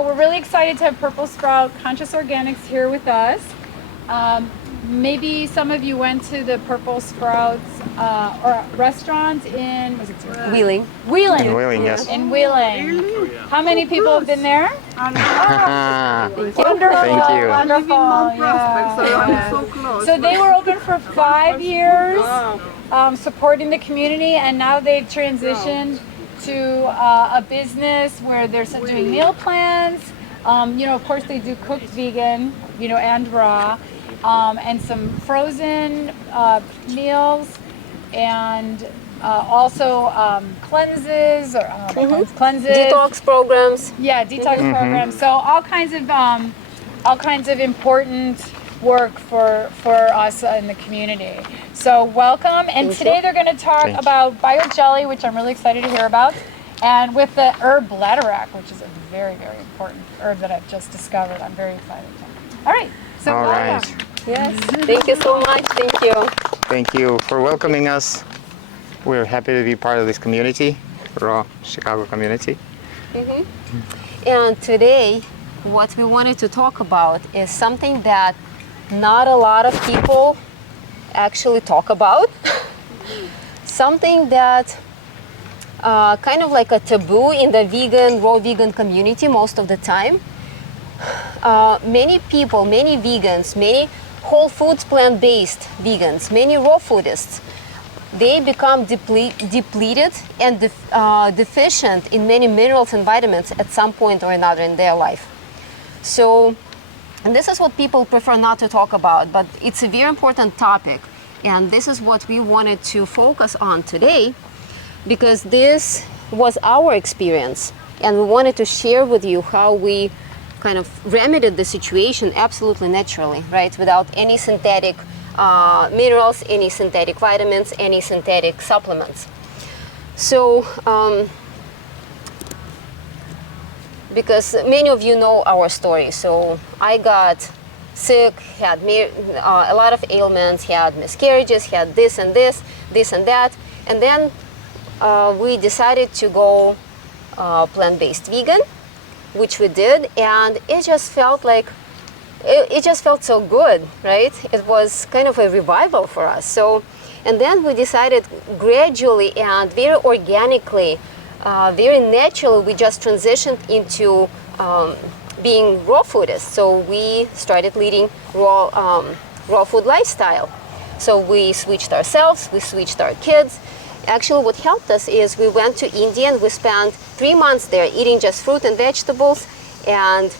So we're really excited to have Purple Sprout Conscious Organics here with us. Maybe some of you went to the Purple Sprouts or restaurant in Wheeling. Wheeling. In Wheeling, yes. In Wheeling. How many people have been there? Wonderful. Thank you. Wonderful. So they were open for 5 years, supporting the community, and now they've transitioned to a business where they're doing meal plans. Of course they do cooked vegan, and raw, and some frozen meals, and also cleanses or cleanses, Detox programs. Yeah, detox programs. So all kinds of important work for us in the community. So welcome, and today they're going to talk about biojelly, which I'm really excited to hear about, and with the herb bladderwrack, which is a very, very important herb that I've just discovered. I'm very excited. All right. So All right. Yes. Thank you so much. Thank you. Thank you for welcoming us. We're happy to be part of this community, raw Chicago community. And today, what we wanted to talk about is something that not a lot of people actually talk about. Something that kind of like a taboo in the raw vegan community most of the time. Many people, many vegans, many whole foods plant-based vegans, many raw foodists, they become depleted and deficient in many minerals and vitamins at some point or another in their life. So, and this is what people prefer not to talk about, but it's a very important topic. And this is what we wanted to focus on today, because this was our experience. And we wanted to share with you how we kind of remedied the situation absolutely naturally, right? Without any synthetic minerals, any synthetic vitamins, any synthetic supplements. So, because many of you know our story. So I got sick, had a lot of ailments, had miscarriages, had this and that. And then we decided to go plant-based vegan, which we did, and it just felt so good, right? It was kind of a revival for us. So, and then we decided gradually and very organically, very naturally, we just transitioned into being raw foodists. So we started leading raw food lifestyle. So we switched ourselves, we switched our kids. Actually, what helped us is we went to India and we spent 3 months there eating just fruit and vegetables, and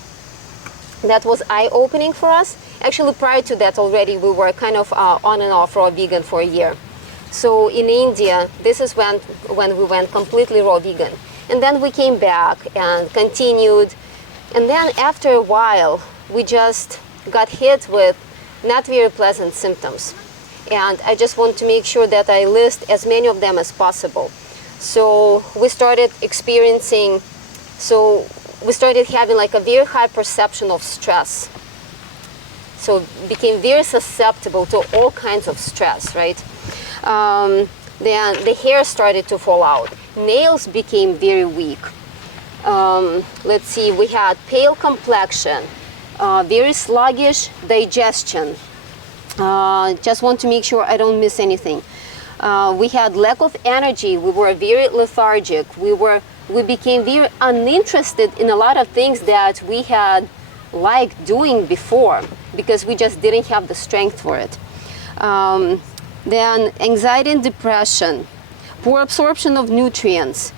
that was eye-opening for us. Actually, prior to that already, we were kind of on and off raw vegan for a year. So in India, this is when we went completely raw vegan. And then we came back and continued. And then after a while, we just got hit with not very pleasant symptoms. And I just want to make sure that I list as many of them as possible. So we started having like a very high perception of stress. So became very susceptible to all kinds of stress, right? Then the hair started to fall out. Nails became very weak. Let's see, we had pale complexion, very sluggish digestion. Just want to make sure I don't miss anything. We had lack of energy. We were very lethargic. We became very uninterested in a lot of things that we had liked doing before because we just didn't have the strength for it. Then anxiety and depression, poor absorption of nutrients,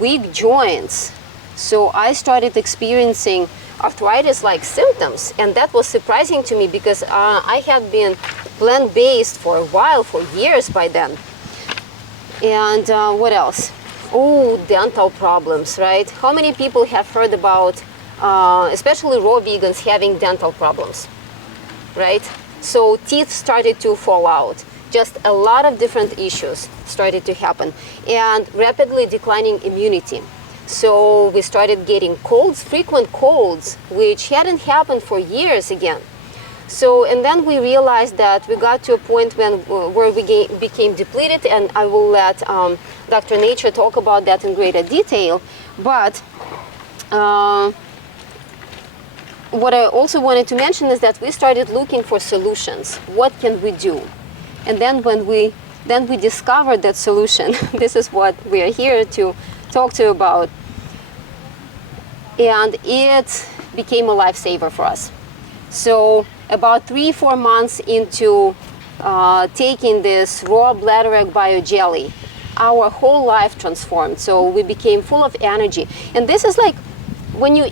weak joints. So I started experiencing arthritis-like symptoms, and that was surprising to me because I had been plant-based for a while, for years by then. And what else? Oh, dental problems, right? How many people have heard about, especially raw vegans, having dental problems, right? So teeth started to fall out. Just a lot of different issues started to happen, and rapidly declining immunity. So we started getting colds, frequent colds, which hadn't happened for years again. So, and then we realized that we got to a point where we became depleted, and I will let Dr. Nature talk about that in greater detail. But what I also wanted to mention is that we started looking for solutions. What can we do? And then when we discovered that solution, this is what we are here to talk to you about. And it became a lifesaver for us. So about 3-4 months into taking this raw bladder egg bio jelly, our whole life transformed. So we became full of energy. And this is like, when you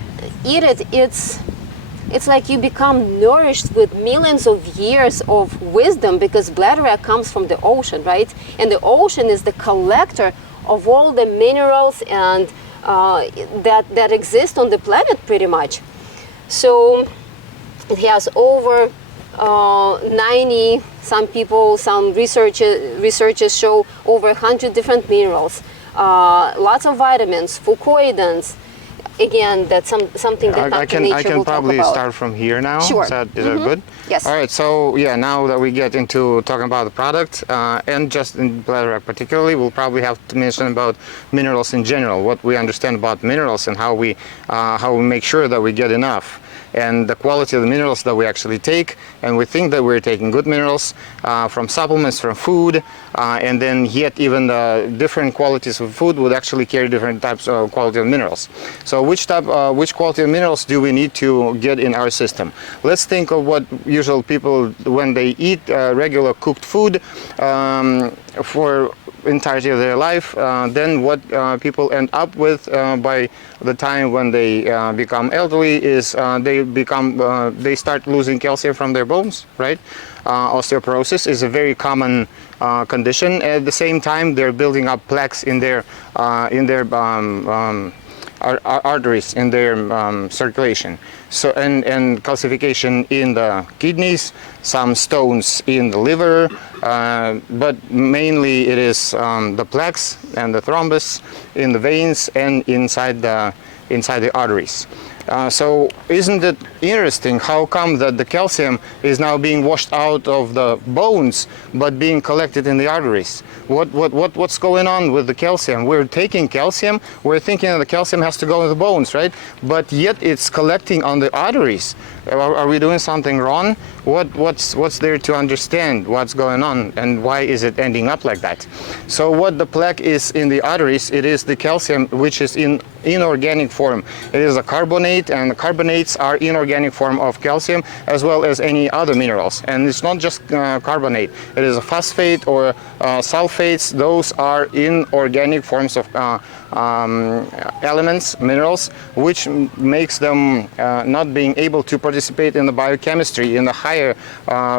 eat it, it's like you become nourished with millions of years of wisdom, because bladder egg comes from the ocean, right? And the ocean is the collector of all the minerals and that exist on the planet, pretty much. So it has over 90, some researchers show over 100 different minerals, lots of vitamins, fucoidins. Again, that's something that I can will probably talk about. start from here now. Sure. Is that good? Yes. All right. So yeah, now that we get into talking about the product and just in bladder egg particularly, we'll probably have to mention about minerals in general, what we understand about minerals and how we make sure that we get enough, and the quality of the minerals that we actually take. And we think that we're taking good minerals from supplements, from food, and then yet even the different qualities of food would actually carry different types of quality of minerals. So which quality of minerals do we need to get in our system? Let's think of what usual people, when they eat regular cooked food for entirety of their life, then what people end up with by the time when they become elderly is they start losing calcium from their bones, right? Osteoporosis is a very common condition. At the same time, they're building up plaques in their arteries, in their circulation. So and calcification in the kidneys, some stones in the liver, but mainly it is the plaques and the thrombus in the veins and inside the arteries. So isn't it interesting how come that the calcium is now being washed out of the bones but being collected in the arteries? What's going on with the calcium? We're taking calcium, we're thinking that the calcium has to go in the bones, right? But yet it's collecting on the arteries. Are we doing something wrong? What's there to understand what's going on and why is it ending up like that? So what the plaque is in the arteries, it is the calcium which is in inorganic form. It is a carbonate, and the carbonates are inorganic form of calcium as well as any other minerals. And it's not just carbonate, it is a phosphate or sulfates. Those are inorganic forms of elements, minerals, which makes them not being able to participate in the biochemistry, in the higher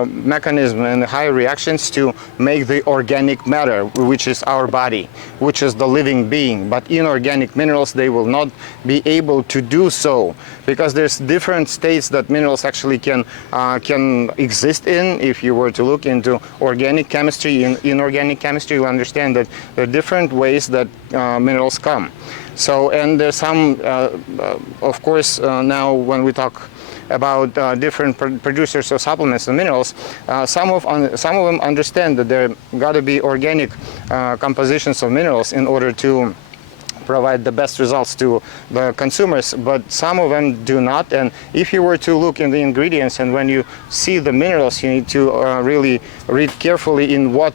mechanism and the higher reactions to make the organic matter, which is our body, which is the living being. But inorganic minerals, they will not be able to do so, because there's different states that minerals actually can exist in. If you were to look into organic chemistry and inorganic chemistry, you understand that there are different ways that minerals come. So, and there's some, of course, now when we talk about different producers of supplements and minerals, some of them understand that there got to be organic compositions of minerals in order to provide the best results to the consumers, but some of them do not. And if you were to look in the ingredients and when you see the minerals, you need to really read carefully in what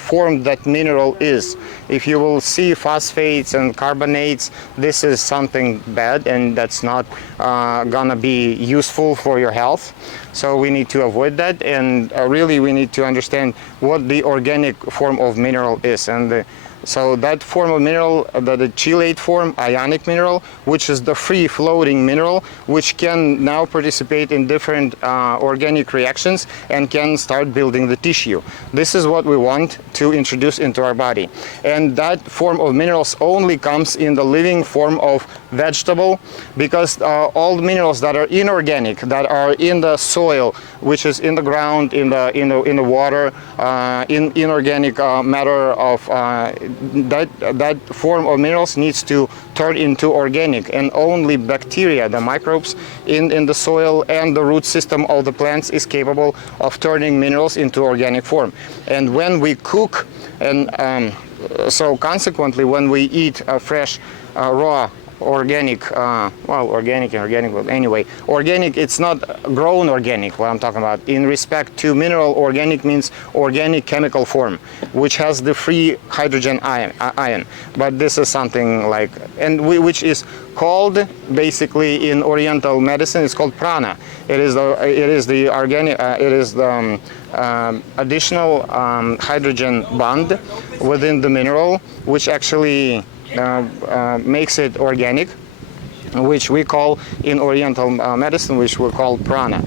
form that mineral is. If you will see phosphates and carbonates, this is something bad and that's not gonna be useful for your health. So we need to avoid that, and really we need to understand what the organic form of mineral is. And so that form of mineral, the chelate form, ionic mineral, which is the free-floating mineral, which can now participate in different organic reactions and can start building the tissue. This is what we want to introduce into our body. And that form of minerals only comes in the living form of vegetable, because all the minerals that are inorganic, that are in the soil, which is in the ground, in the water, in inorganic matter of that form of minerals needs to turn into organic, and only bacteria, the microbes in the soil and the root system of the plants is capable of turning minerals into organic form. And when we cook, and so consequently when we eat fresh raw organic, well, organic and organic, but anyway, organic, it's not grown organic, what I'm talking about. In respect to mineral, organic means organic chemical form, which has the free hydrogen ion. But this is something like, which is called, basically in Oriental medicine, it's called Prana. It is the organic, it is the additional hydrogen bond within the mineral, which actually makes it organic, which we call in Oriental medicine, which we call prana,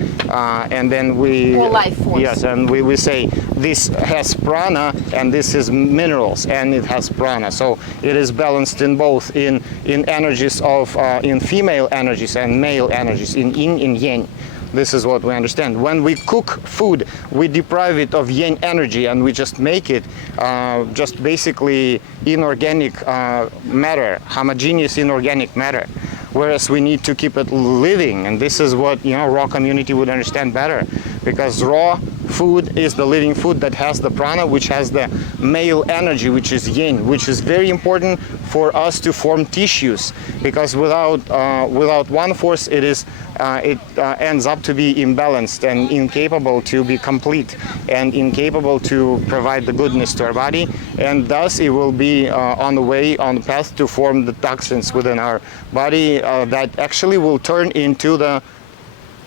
and then we or life force. Yes, and we say this has prana and this is minerals and it has prana, so it is balanced in both in energies of in female energies and male energies, in yin and yang. This is what we understand. When we cook food, we deprive it of yang energy and we just make it just basically inorganic matter, homogeneous inorganic matter. Whereas we need to keep it living, and this is what raw community would understand better, because raw food is the living food that has the prana, which has the male energy, which is yin, which is very important for us to form tissues, because without one force it ends up to be imbalanced and incapable to be complete and incapable to provide the goodness to our body, and thus it will be on the path to form the toxins within our body that actually will turn into the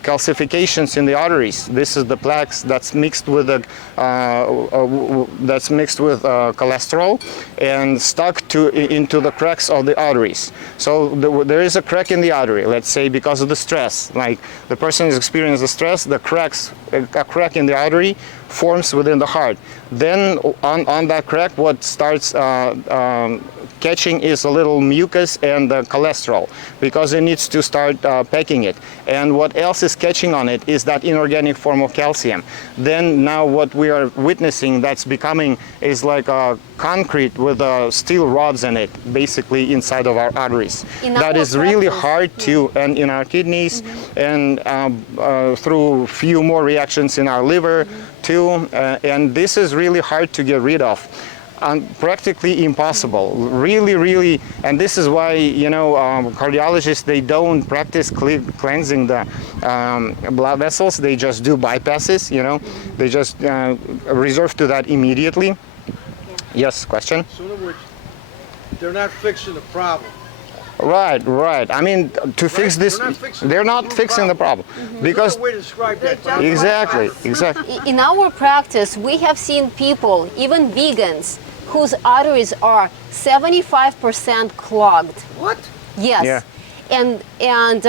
calcifications in the arteries. This is the plaques that's mixed with cholesterol and stuck into the cracks of the arteries. So there is a crack in the artery, let's say because of the stress. Like the person is experiencing the stress, a crack in the artery forms within the heart. Then on that crack, what starts catching is a little mucus and the cholesterol, because it needs to start packing it. And what else is catching on it is that inorganic form of calcium. Then now what we are witnessing that's becoming is like a concrete with steel rods in it, basically inside of our arteries. That is really hard to, and in our kidneys, and through few more reactions in our liver too, and this is really hard to get rid of. Practically impossible, really, and this is why cardiologists, they don't practice cleansing the blood vessels. They just do bypasses. They just reserve to that immediately. Yes, question. So in other words, they're not fixing the problem. Right. I mean, to fix this, they're not fixing the problem, because Way to describe that. exactly. In our practice, we have seen people, even vegans, whose arteries are 75% clogged. What? Yes. Yeah. And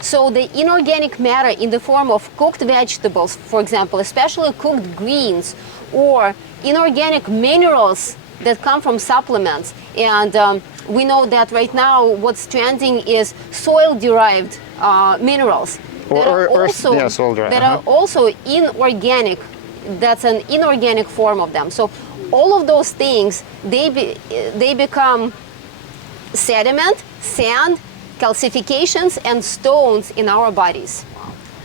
so the inorganic matter in the form of cooked vegetables, for example, especially cooked greens, or inorganic minerals that come from supplements. And we know that right now what's trending is soil-derived minerals that are also inorganic. That's an inorganic form of them. So all of those things, they become sediment, sand, calcifications, and stones in our bodies.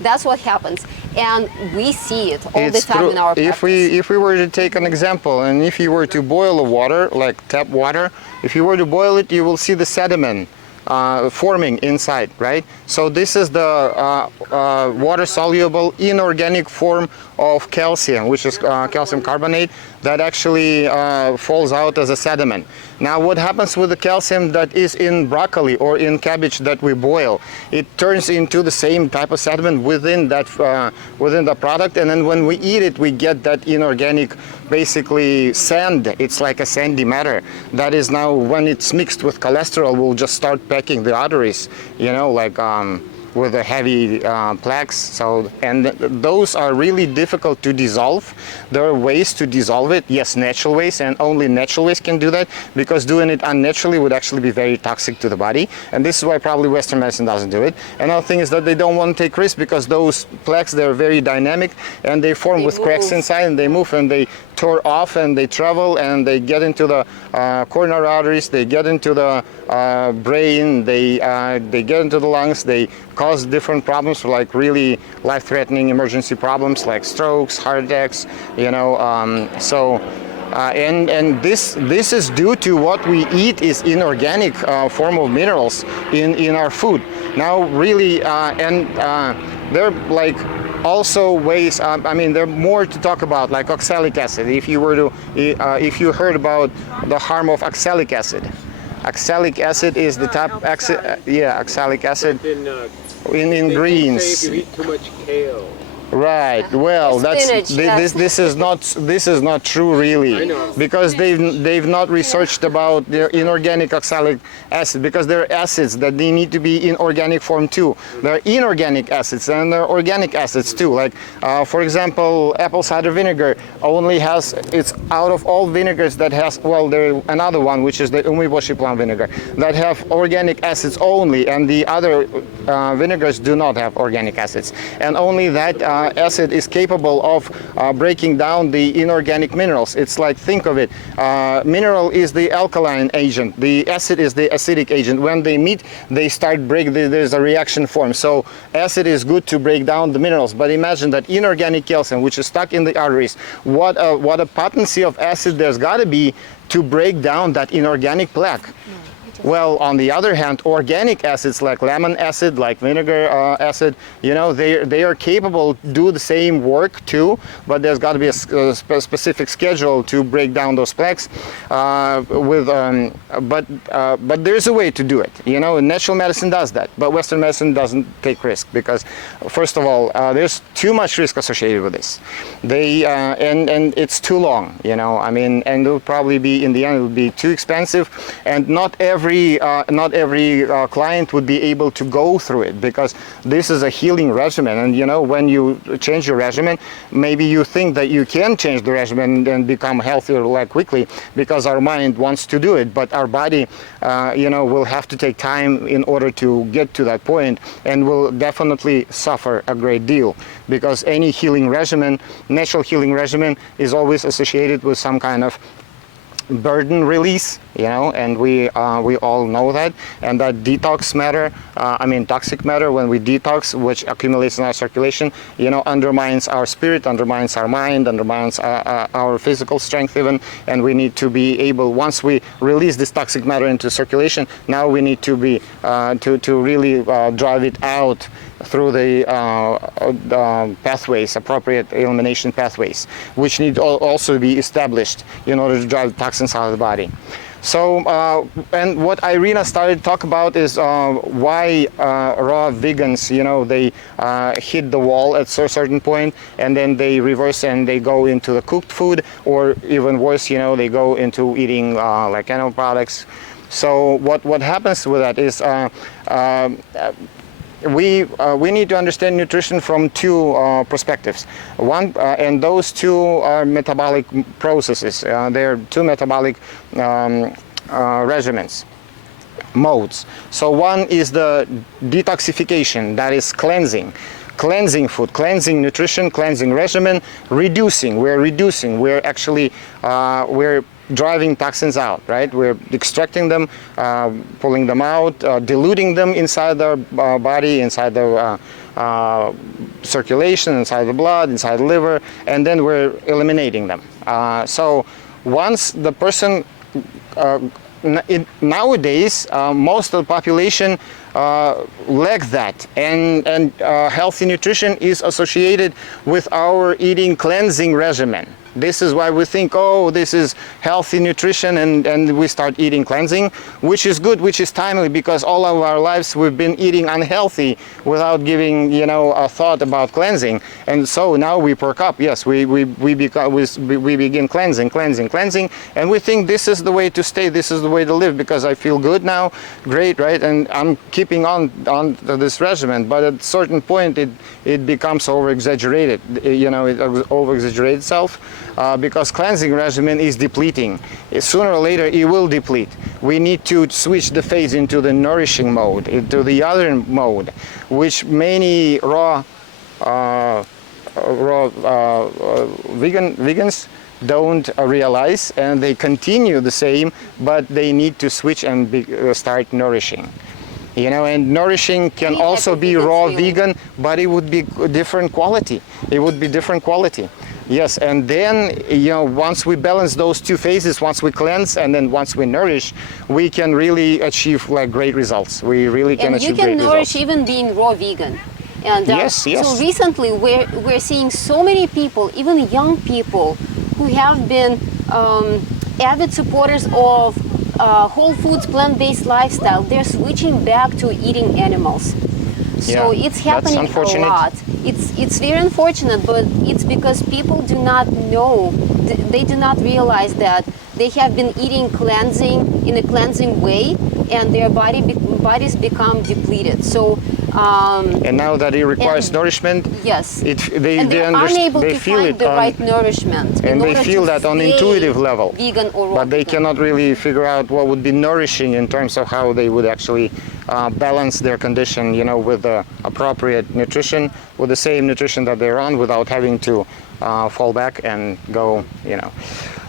That's what happens, and we see it all the time in our practice. If we were to take an example, and if you were to boil the water, like tap water, if you were to boil it, you will see the sediment forming inside, right? So this is the water-soluble inorganic form of calcium, which is calcium carbonate, that actually falls out as a sediment. Now what happens with the calcium that is in broccoli or in cabbage that we boil? It turns into the same type of sediment within the product, and then when we eat it, we get that inorganic, basically sand. It's like a sandy matter that is now, when it's mixed with cholesterol, will just start packing the arteries, like with the heavy plaques. So, and those are really difficult to dissolve. There are ways to dissolve it, yes, natural ways, and only natural ways can do that, because doing it unnaturally would actually be very toxic to the body, and this is why probably Western medicine doesn't do it. Another thing is that they don't want to take risks, because those plaques, they're very dynamic, and they form with cracks inside, and they move, and they tore off, and they travel, and they get into the coronary arteries, they get into the brain, they get into the lungs, they cause different problems, like really life-threatening emergency problems like strokes, heart attacks, and this is due to what we eat is inorganic form of minerals in our food. Now, really, there are like also ways. I mean, there are more to talk about, like oxalic acid. If you were to, if you heard about the harm of oxalic acid. Oxalic acid is the top acid. Oxalic acid in greens. Say if you eat too much kale. Right. Well, Spinach, this is not true really, I know. because they've not researched about the inorganic oxalic acid, because there are acids that they need to be in organic form too. There are inorganic acids and there are organic acids too. Like for example, apple cider vinegar only has, it's out of all vinegars that has, well, there's another one which is the umeboshi plum vinegar that have organic acids only, and the other vinegars do not have organic acids, and only that acid is capable of breaking down the inorganic minerals. It's like, think of it, mineral is the alkaline agent, the acid is the acidic agent. When they meet, they start there's a reaction form. So acid is good to break down the minerals, but imagine that inorganic calcium, which is stuck in the arteries, what a potency of acid there's got to be to break down that inorganic plaque. Well, on the other hand, organic acids like lemon acid, like vinegar acid, you know, they are capable to do the same work too, but there's got to be a specific schedule to break down those plaques. But there's a way to do it. You know, natural medicine does that, but Western medicine doesn't take risk, because first of all, there's too much risk associated with this. And it's too long. You know, I mean, and it'll probably be, in the end, it will be too expensive, and not every client would be able to go through it, because this is a healing regimen. And you know, when you change your regimen, maybe you think that you can change the regimen and become healthier like quickly, because our mind wants to do it, but our body you know, will have to take time in order to get to that point, and will definitely suffer a great deal, because any healing regimen, natural healing regimen, is always associated with some kind of burden release, you know, and we all know that. And that detox matter, I mean toxic matter, when we detox, which accumulates in our circulation, you know, undermines our spirit, undermines our mind, undermines our physical strength even. And we need to be able, once we release this toxic matter into circulation, now we need to be to really drive it out through the pathways, appropriate elimination pathways, which need also be established in order to drive the toxins out of the body. So, and what Irina started to talk about is why raw vegans, you know, they hit the wall at a certain point, and then they reverse and they go into the cooked food, or even worse, you know, they go into eating like animal products. So what happens with that is we need to understand nutrition from two perspectives. One, and those two are metabolic processes. There are two metabolic regimens, modes. So one is the detoxification, that is cleansing. Cleansing food, cleansing nutrition, cleansing regimen, reducing. We're actually we're driving toxins out, right? We're extracting them, pulling them out, diluting them inside the body, inside the circulation, inside the blood, inside the liver, and then we're eliminating them. So once the person, nowadays, most of the population lack that, and healthy nutrition is associated with our eating cleansing regimen. This is why we think, oh, this is healthy nutrition, and we start eating cleansing, which is good, which is timely, because all of our lives we've been eating unhealthy without giving, you know, a thought about cleansing. And so now we perk up. Yes, we begin cleansing, and we think this is the way to stay, this is the way to live, because I feel good now, great, right? And I'm keeping on this regimen. But at a certain point, it becomes over-exaggerated. You know, it over-exaggerates itself. Because cleansing regimen is depleting. Sooner or later it will deplete. We need to switch the phase into the nourishing mode, into the other mode, which many vegans don't realize, and they continue the same, but they need to switch and start nourishing. You know, and nourishing can also be raw vegan, but it would be different quality. It would be different quality. Yes, and then, once we balance those two phases, once we cleanse and then once we nourish, we can really achieve like great results. We really can And achieve you can great nourish results. even being raw vegan. And Yes, yes. so recently we're seeing so many people, even young people, who have been avid supporters of whole foods, plant-based lifestyle. They're switching back to eating animals. So Yeah, it's that's happening a unfortunate. lot. It's very unfortunate, but it's because people do not know, they do not realize that they have been eating cleansing in a cleansing way, and their bodies become depleted. So And now that it requires and- nourishment, yes, they and they're understand, unable they to feel find it the on, right nourishment, in and they order feel to that on stay intuitive level. vegan or raw But they vegan. cannot really figure out what would be nourishing in terms of how they would actually balance their condition, with the appropriate nutrition, with the same nutrition that they're on, without having to fall back and go,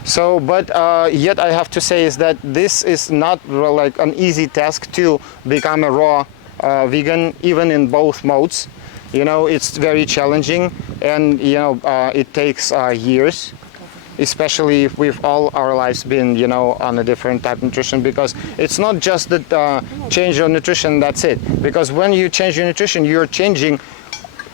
So, but yet I have to say is that this is not like an easy task to become a raw vegan, even in both modes. It's very challenging, and it takes years, especially if we've all our lives been on a different type of nutrition, because it's not just that change your nutrition, that's it. Because when you change your nutrition, you're changing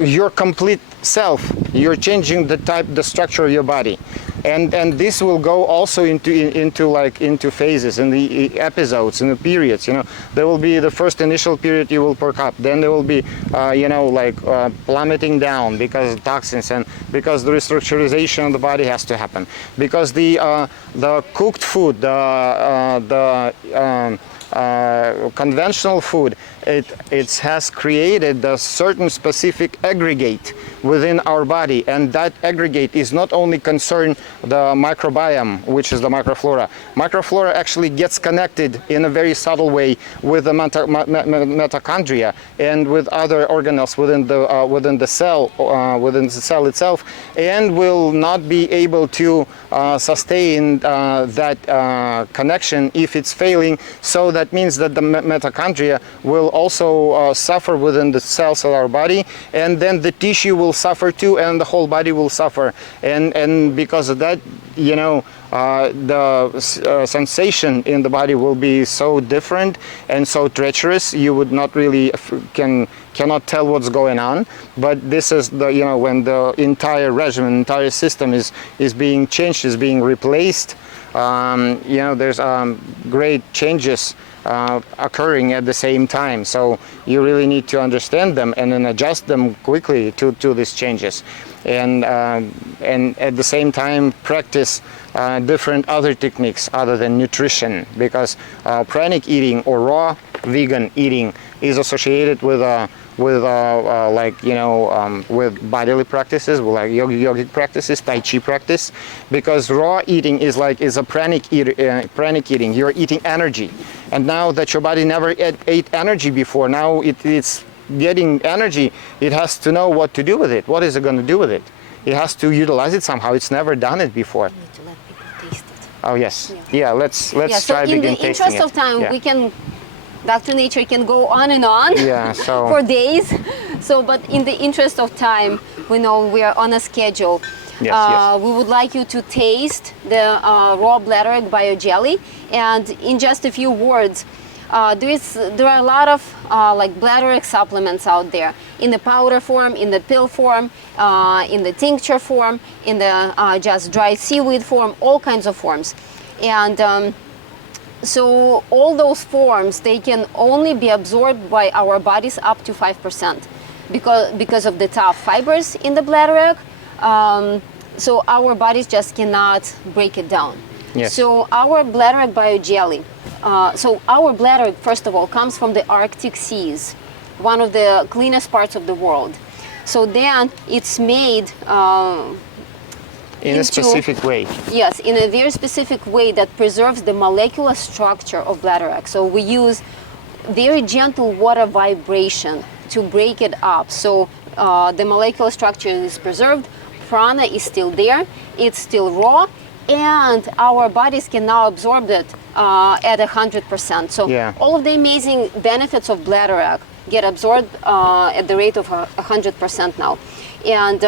your complete self, you're changing the structure of your body, and this will go also into phases, in the episodes, in the periods. There will be the first initial period you will perk up, then there will be plummeting down because of toxins, and because the restructurization of the body has to happen, because the cooked food, the conventional food, it has created a certain specific aggregate within our body, and that aggregate is not only concerned the microbiome, which is the microflora. Microflora actually gets connected in a very subtle way with the mitochondria and with other organelles within the cell itself, and will not be able to sustain that connection if it's failing. So that means that the mitochondria will also suffer within the cells of our body, and then the tissue will suffer too, and the whole body will suffer. And because of that, the sensation in the body will be so different and so treacherous, you would not really cannot tell what's going on. But this is when the entire regimen, entire system is being changed, is being replaced. There's great changes occurring at the same time, so you really need to understand them and then adjust them quickly to these changes, and at the same time practice different other techniques other than nutrition, because pranic eating or raw vegan eating is associated with with bodily practices, with like yogic practices, tai chi practice, because raw eating is a pranic eating. You're eating energy, and now that your body never ate energy before, now it's getting energy. It has to know what to do with it. What is it going to do with it? It has to utilize it somehow. It's never done it before. You need to let people taste it. Oh yes, yeah. Let's So try in begin the tasting interest it. of time, Yeah. Dr. Nature can go on and on Yeah, so for days. So, but in the interest of time, we know we are on a schedule. Yes. We would like you to taste the raw bladder egg bio jelly, and in just a few words, there are a lot of like bladder egg supplements out there, in the powder form, in the pill form, in the tincture form, in the just dried seaweed form, all kinds of forms, and so all those forms, they can only be absorbed by our bodies up to 5% because of the tough fibers in the bladder egg. So our bodies just cannot break it down. Yes. So our bladder egg bio jelly. So our bladder egg, first of all, comes from the Arctic seas, one of the cleanest parts of the world. So then it's made in a specific way. Yes, in a very specific way that preserves the molecular structure of bladder egg. So we use very gentle water vibration to break it up. So the molecular structure is preserved, prana is still there, it's still raw, and our bodies can now absorb it at 100%. So Yeah. all of the amazing benefits of bladder egg get absorbed at the rate of 100% now. And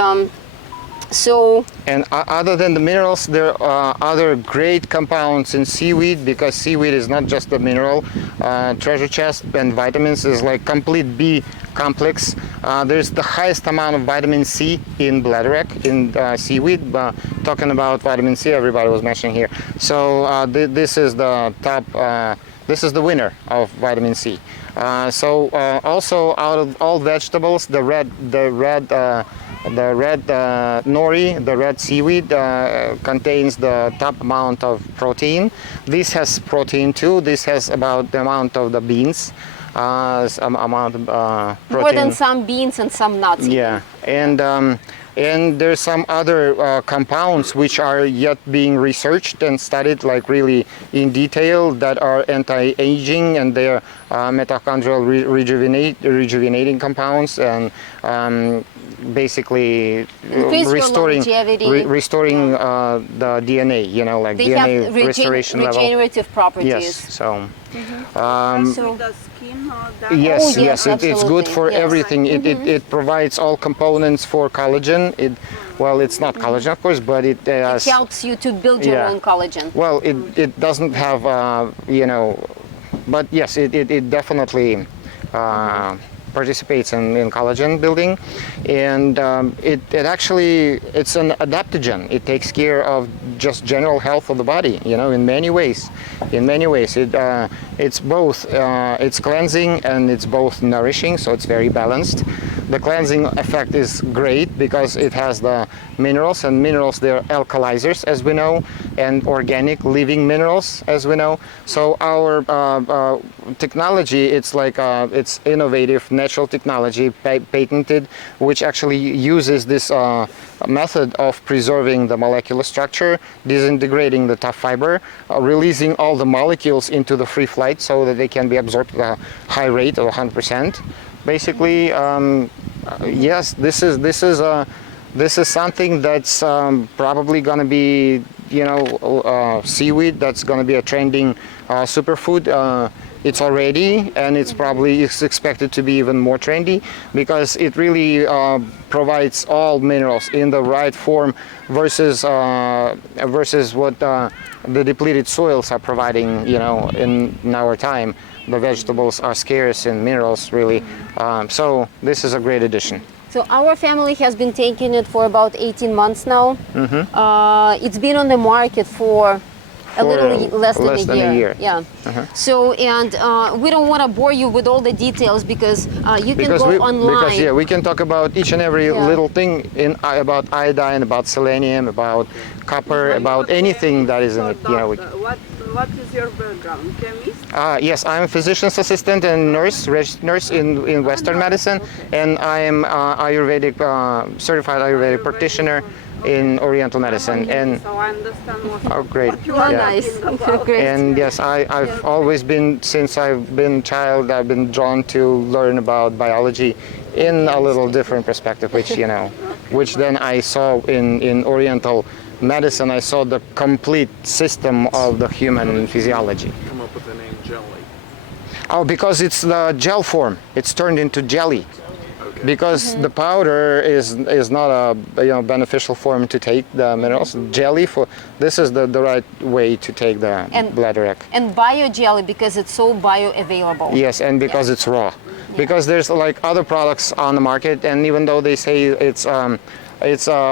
So And other than the minerals, there are other great compounds in seaweed, because seaweed is not just a mineral treasure chest, and vitamins is like complete B complex. There's the highest amount of vitamin C in bladderwrack in seaweed. Talking about vitamin C, everybody was mentioning here. So this is the top. This is the winner of vitamin C. Also, out of all vegetables, the red nori, the red seaweed, contains the top amount of protein. This has protein too. This has about the amount of the beans, some amount of protein. more than some beans and some nuts. Yeah, and there's some other compounds which are yet being researched and studied, like really in detail, that are anti-aging, and they're mitochondrial rejuvenating compounds, and basically Increase your restoring longevity. restoring the DNA, like They DNA have restoration level. regenerative properties. Yes, so. So the skin or that? Yes, Oh, yes, it's good absolutely, for yes. everything. It provides all components for collagen. Well, it's not collagen, of course, but it it helps you to build your Yeah. own collagen. well, it doesn't have, but yes, it definitely participates in collagen building, and it actually, it's an adaptogen. It takes care of just general health of the body, in many ways. It's both, it's cleansing and it's both nourishing, so it's very balanced. The cleansing effect is great because it has the minerals, and minerals, they're alkalizers, as we know, and organic living minerals, as we know. So our technology, it's like it's innovative natural technology, patented, which actually uses this method of preserving the molecular structure, disintegrating the tough fiber, releasing all the molecules into the free flight so that they can be absorbed at a high rate of 100%. Basically, yes, this is something that's probably going to be, seaweed. That's going to be a trending superfood. It's already, and it's expected to be even more trendy, because it really provides all minerals in the right form versus what the depleted soils are providing. In our time, the vegetables are scarce in minerals, really. So this is a great addition. So our family has been taking it for about 18 months now. It's been on the market for a little less than a year. Yeah. So, and we don't want to bore you with all the details, because you can go online. Because we can talk about each and every little thing about iodine, about selenium, about copper, about anything that is in it. What is your background? Chemist? Yes, I'm a physician's assistant and registered nurse in Western medicine, and I am Ayurvedic certified Ayurvedic practitioner in Oriental medicine. And So I understand what great. you are Nice. talking about. Great. And yes, I've always been, since I've been a child, I've been drawn to learn about biology in a little different perspective, which then I saw in Oriental medicine. I saw the complete system of the human physiology. Come up with the name jelly. Oh, because it's the gel form. It's turned into jelly. Because the powder is not a beneficial form to take the minerals. Jelly, this is the right way to take the bladderwrack. And bio jelly, because it's so bioavailable. Yes, and because it's raw. Because there's like other products on the market, and even though they say it's a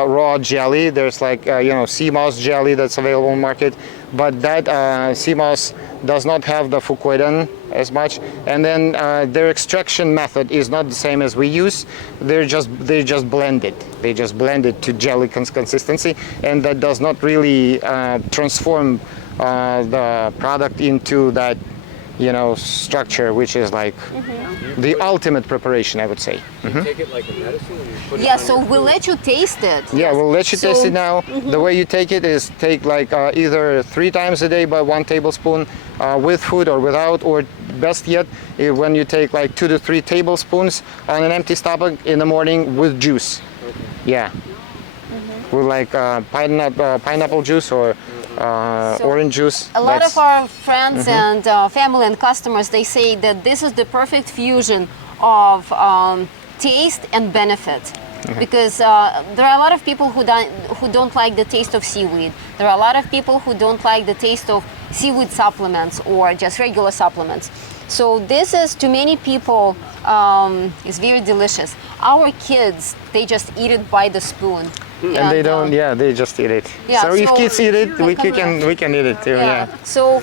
raw jelly, there's like sea moss jelly that's available on the market, but that sea moss does not have the fucoidan as much, and then their extraction method is not the same as we use. They just blend it. They just blend it to jelly consistency, and that does not really transform the product into that structure, which is like the ultimate preparation, I would say. You take it like a medicine and you put it Yeah, on so your we'll food? let you taste it. Yeah, we'll let you taste So- it now. The way you take it is take like either 3 times a day by 1 tablespoon with food or without, or best yet, when you take like 2 to 3 tablespoons on an empty stomach in the morning with juice. Yeah. With like pineapple juice or orange juice. A lot of our friends and family and customers, they say that this is the perfect fusion of taste and benefit. because there are a lot of people who don't like the taste of seaweed. There are a lot of people who don't like the taste of seaweed supplements or just regular supplements. So this is, to many people, is very delicious. Our kids, they just eat it by the spoon. And they don't, they just eat it. Yeah, so if so kids eat it, we can eat it too, yeah. So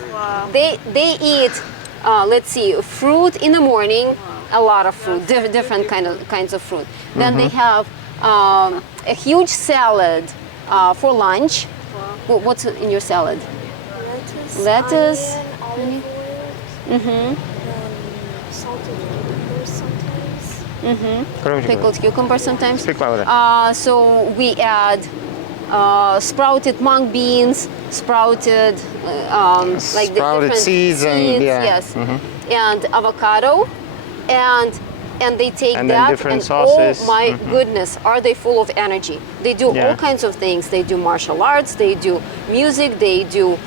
they eat, let's see, fruit in the morning, a lot of fruit, different kinds of fruit. Then they have a huge salad for lunch. What's in your salad? Lettuce. Onion, olive oil, salted cucumbers sometimes. Pickled cucumber sometimes. Speak louder. So we add sprouted mung beans, sprouted like the Sprouted different seeds and yes, and avocado, and they take And then that different and sauces. oh my goodness, are they full of energy? They do Yeah. all kinds of things. They do martial arts, they do music, they do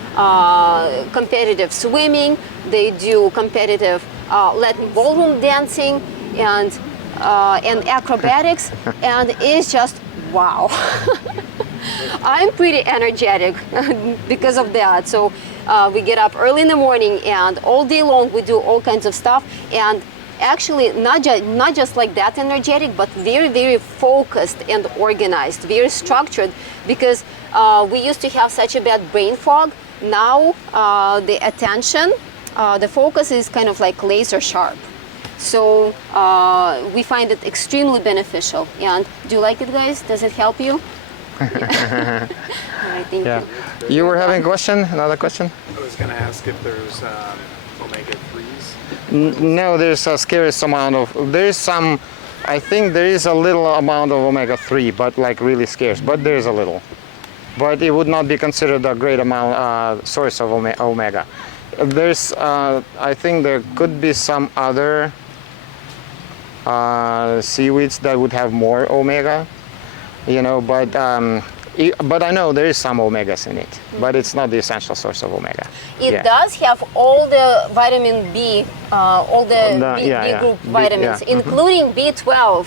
competitive swimming, they do competitive Latin ballroom dancing and acrobatics, and it's just wow. I'm pretty energetic because of that. So we get up early in the morning and all day long we do all kinds of stuff, and actually not just like that energetic, but very, very focused and organized, very structured, because we used to have such a bad brain fog. Now the attention, the focus is kind of like laser sharp. So we find it extremely beneficial. And do you like it, guys? Does it help you? All right, thank Yeah. you. You were having a question? Another question? I was going to ask if there's omega-3s. No, there's a scarce amount of, there's some, I think there is a little amount of omega-3, but like really scarce, but there is a little. But it would not be considered a great amount, source of omega. There's, I think there could be some other seaweeds that would have more omega, but I know there is some omegas in it, but it's not the essential source of omega. It does have all the vitamin B, all the B group vitamins, including B12,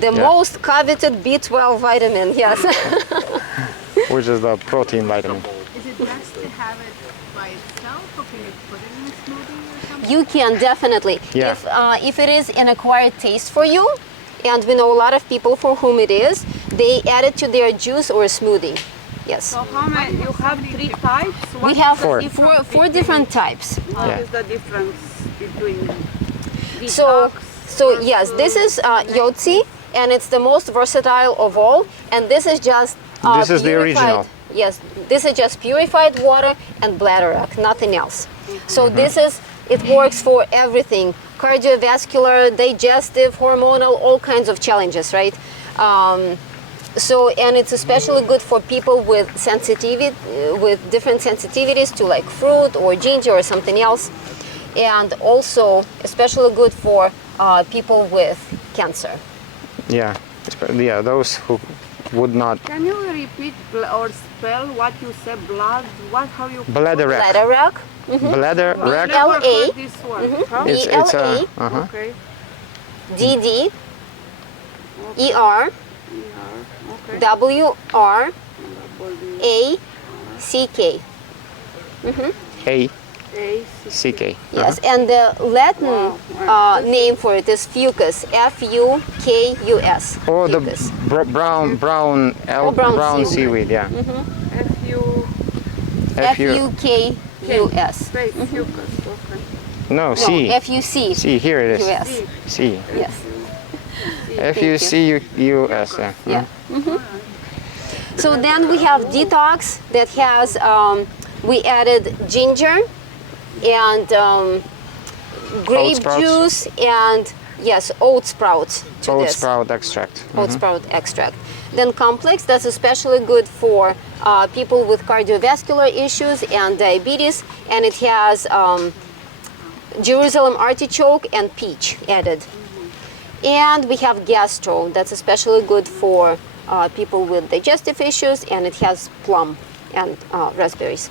the most coveted B12 vitamin, yes. Which is the protein vitamin. Is it best to have it by itself, or can you put it in a smoothie or something? You can definitely. Yeah. If it is an acquired taste for you, and we know a lot of people for whom it is, they add it to their juice or smoothie. Yes. So how many? You have 3 types? We have Four. four different types. What is the difference between So detox yes, this versus is Yotzi, and it's the most versatile of all. And this is just This is the original. Yes, this is just purified water and bladderwrack, nothing else. So this is, it works for everything: cardiovascular, digestive, hormonal, all kinds of challenges, right? And it's especially good for people with sensitivity, with different sensitivities to like fruit or ginger or something else, and also especially good for people with cancer. Yeah, those who would not. Can you repeat or spell what you said? How you? Bladderwrack. Bladderwrack. Bladderwrack. L- Never LA. heard this one. Huh? It's BLA. Okay. DD ER Okay. WR ACK. A A, C K. Yes, and the Latin name for it is fucus. FUKUS. Oh, the Fucus. brown brown seaweed. seaweed. Yeah. F-U, FUKUS. space, fucus, okay. No, No, C. FUC. C. Here it is. US. C. Yes. FUCUS. Yeah. Yeah. So then we have detox that has, we added ginger and grape sprouts. juice and yes, oat sprouts to Oat this. sprout extract. Oat sprout extract. Then complex, that's especially good for people with cardiovascular issues and diabetes, and it has Jerusalem artichoke and peach added. And we have gastro, that's especially good for people with digestive issues, and it has plum and raspberries.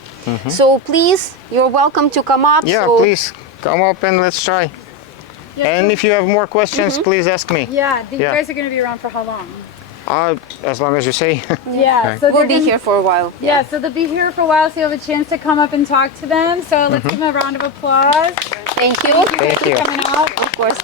So please, you're welcome to come up. Yeah, So please come up and let's try. Yeah, And so- if you have more questions, please ask me. Yeah, you Yeah. guys are going to be around for how long? As long as you say. Yeah, so We'll they're be gonna- here for a while. Yeah, so they'll be here for a while, so you have a chance to come up and talk to them. So let's give them a round of applause. Thank you. Thank you guys Thank for you. coming out. Of course.